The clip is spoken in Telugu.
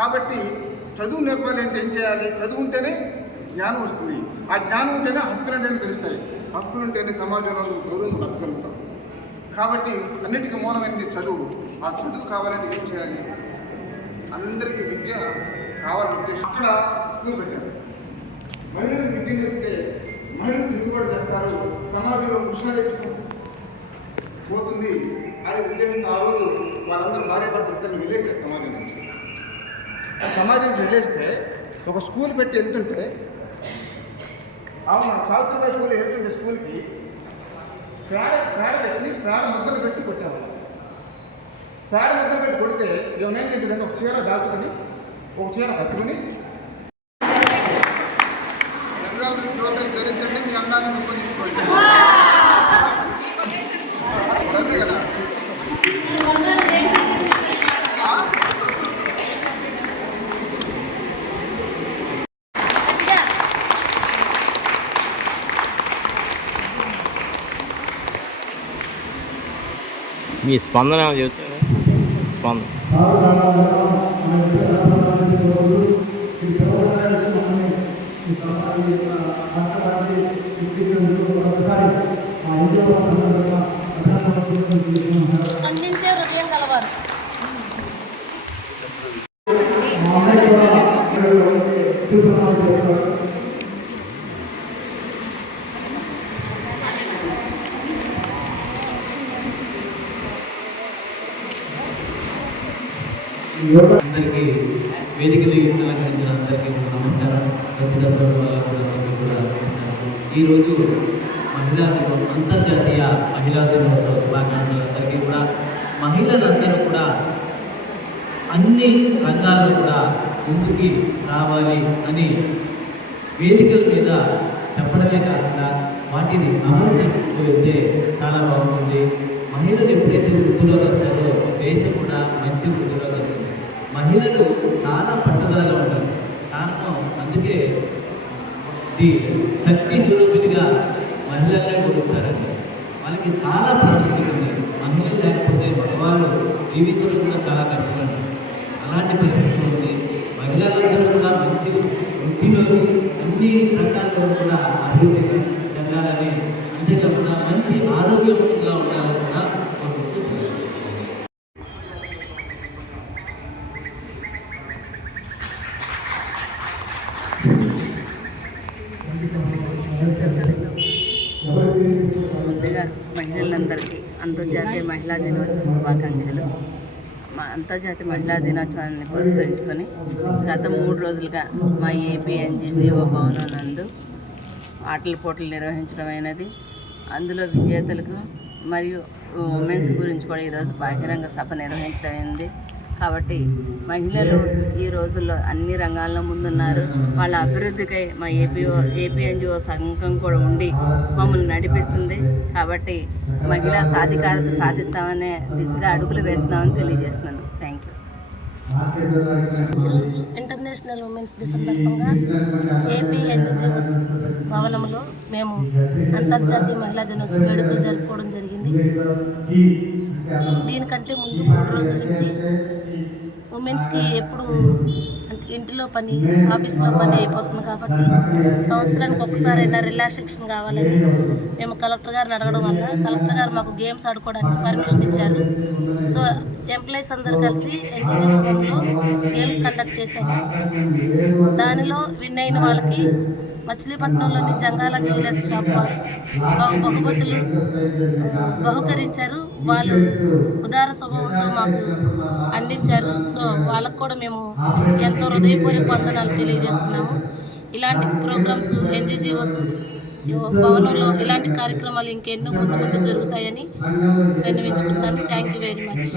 కాబట్టి చదువు నేర్పాలంటే ఏం చేయాలి? చదువు ఉంటేనే జ్ఞానం వస్తుంది. ఆ జ్ఞానం ఉంటేనే హక్కులు అంటే తెలుస్తాయి. హక్కులు ఉంటేనే సమాజంలో గౌరవం బతకగలుగుతాం. కాబట్టి అన్నిటికీ మూలమైనది చదువు. ఆ చదువు కావాలంటే ఏం చేయాలి? అందరికీ విద్య కావాలని ఉద్దేశం అక్కడ స్కూల్ పెట్టారు. మహిళలకు విద్య నేర్పితే మహిళలు దిగుబడి చేస్తారు, సమాజంలో కృష్ణ పోతుంది అని ఉద్దేశంతో ఆ రోజు వాళ్ళందరూ భార్యాభర్తలు వెళ్ళేసారు సమాజం నుంచి. సమాజం నుంచి వెళ్ళేస్తే ఒక స్కూల్ పెట్టి వెళ్తుంటే అవును సావిత్రిబాయి పూలే వెళ్తుంటే స్కూల్కి పేడ ముద్దలు పెట్టి కొట్టేవాళ్ళు. పేడ ముద్దలు పెట్టి కొడితే ఏమైనా చేసేదంటే ఒక చీర దాచుకొని ఒక చీర కట్టుకుని జ్యోతిష్ ధరించండి, మీ అందాన్ని రూపొందించుకోండి. అదే కదా. మీ స్పందన చెబుతారా? స్పందన స్పందించే హృదయం కలవారు. అందరికీ వేదికలు అలంకరించిన అందరికీ నమస్కారం. వచ్చినప్పుడు వాళ్ళందరికీ కూడా నమస్కారం. ఈరోజు మహిళా దినం, అంతర్జాతీయ మహిళా దినోత్సవ శుభాకాంక్షలు అందరికీ కూడా. మహిళలందరూ కూడా అన్ని రంగాల్లో కూడా ముందుకి రావాలి అని వేదికల మీద చెప్పడమే కాకుండా వాటిని అమలు చేసుకుంటూ వెళ్తే చాలా బాగుంటుంది. మహిళలు ఎప్పుడైతే వృద్ధిలోకి వస్తారో దేశం కూడా మంచి వృద్ధిలోకి వస్తుంది. మహిళలు చాలా పట్టుదలగా ఉంటారు. కారణం అందుకే శక్తి స్వరూపిణిగా మహిళలనే కొలుస్తారండి. వాళ్ళకి చాలా ప్రాముఖ్యత ఉంది. మహిళలు లేకపోతే మగవాళ్ళు జీవితంలో కూడా చాలా కష్టపడతారు. అలాంటి పరిస్థితులు ఉంది. మహిళలందరూ కూడా మంచి వృత్తిలోని అన్ని రంగాల్లో కూడా అభివృద్ధి చెందాలని, అంతేకాకుండా మంచి ఆరోగ్యవంతంగా ఉండాలని కూడా ముందుగా మహిళలందరికీ అంతర్జాతీయ మహిళా దినోత్సవ శుభాకాంక్షలు. అంతర్జాతీయ మహిళా దినోత్సవాన్ని పురస్కరించుకొని గత 3 రోజులుగా మా ఏపీఎన్జీఓ భవనం నందు ఆటల పోటీలు నిర్వహించడమైనది. అందులో విజేతలకు మరియు ఉమెన్స్ గురించి కూడా ఈరోజు బహిరంగ సభ నిర్వహించడమైంది. కాబట్టి మహిళలు ఈ రోజుల్లో అన్ని రంగాల్లో ముందున్నారు. వాళ్ళ అభివృద్ధికై మా ఏపీఎన్జీఓ సంఘం కూడా ఉండి మమ్మల్ని నడిపిస్తుంది. కాబట్టి మహిళా సాధికారత సాధిస్తామనే దిశగా అడుగులు వేస్తున్నామని తెలియజేస్తున్నాను. Thank you. ఈరోజు ఇంటర్నేషనల్ ఉమెన్స్ డే సందర్భంగా ఏపీఎన్జీఓస్ భవనంలో మేము అంతర్జాతీయ మహిళా దినోత్సవ వేడుకలు జరుపుకోవడం జరిగింది. దీనికంటే ముందు 3 రోజుల నుంచి ఉమెన్స్కి ఎప్పుడు ఇంటిలో పని, ఆఫీస్లో పని అయిపోతుంది. కాబట్టి సంవత్సరానికి ఒకసారైనా రిలాక్సేషన్ కావాలని మేము కలెక్టర్ గారిని అడగడం వల్ల కలెక్టర్ గారు మాకు గేమ్స్ ఆడుకోవడానికి పర్మిషన్ ఇచ్చారు. సో ఎంప్లాయీస్ అందరూ కలిసి ఎన్టీజీఓలో గేమ్స్ కండక్ట్ చేశాము. దానిలో విన్ అయిన వాళ్ళకి మచిలీపట్నంలోని జంగాల జ్యువెలర్స్ షాప్ బహుమతులు బహుకరించారు. వాళ్ళు ఉదార స్వభావంతో మాకు అందించారు. సో వాళ్ళకు కూడా మేము ఎంతో హృదయపూర్వక వందనాలు తెలియజేస్తున్నాము. ఇలాంటి ప్రోగ్రామ్స్ ఎన్జీఓస్ భవనంలో ఇలాంటి కార్యక్రమాలు ఇంకెన్నో ముందు జరుగుతాయని విన్నవించుకుంటున్నాను. Thank you very much.